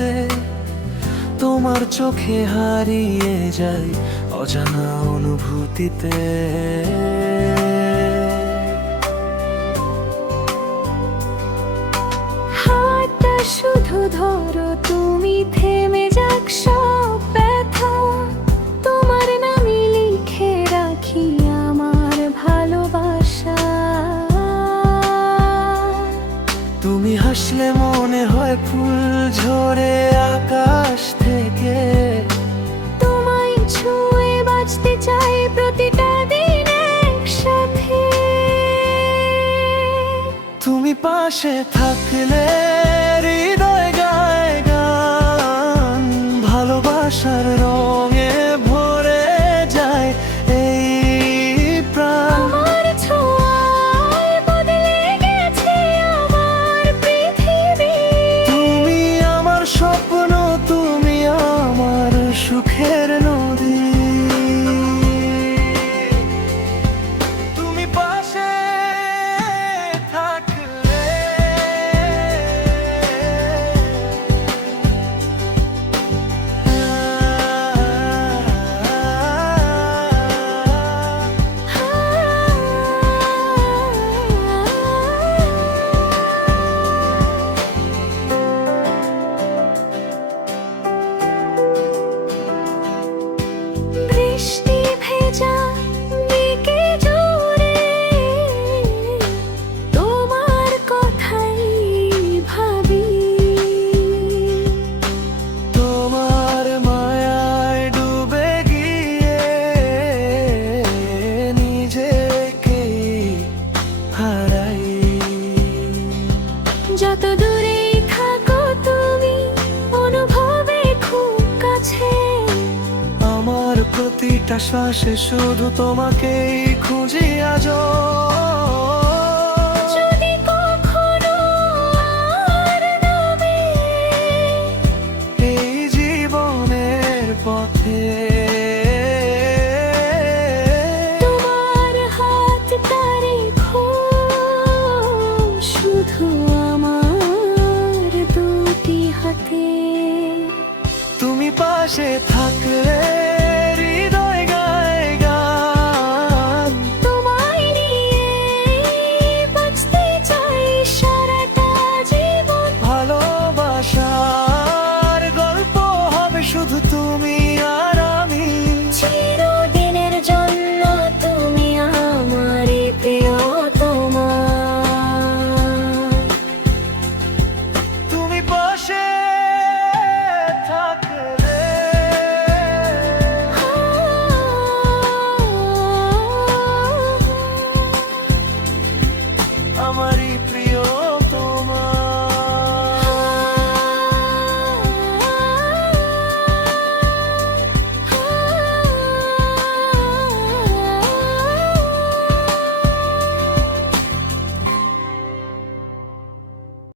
রাতে তোমার চোখে হারিয়ে যাই অজানা অনুভূতিতে। হাতটা শুধু ধরো, তুমি থেমে যাক সব ব্যথা। তোমার নামে লিখে রাখি আমার ভালোবাসা। তুমি হাসলে মনে হয় ফুল ঝরে আকাশ থেকে। তোমায় ছুঁয়ে বাঁচতে চাই প্রতিটা দিন একসাথে। তুমি পাশে থাকলে হৃদয় গায় গান, ভালোবাসার রঙে ভরে যায় এই প্রাণ। আমার ছোঁয়ায় বদলে গেছে আমার পৃথিবী। তুমি আমার স্বপ্ন, তুমি আমার সুখের নদী। তুমি পাশে থাকলে বৃষ্টি ভেজা দিকে জুড়ে তোমার কথাই ভাবি। তোমার মায়ায় ডুবে গিয়ে নিজেকে হারাই। যত দূরেই থাকো তুমি অনুভবে খুব কাছে। আমার প্রতিটা শ্বাসে শুধু তোমাকেই খুঁজি আজও। যদি কখনো আর নামে এই জীবনের পথে তোমার হাতটা রেখো, শুধু আমার দুটি হাতে। তুমি পাশে থাকলে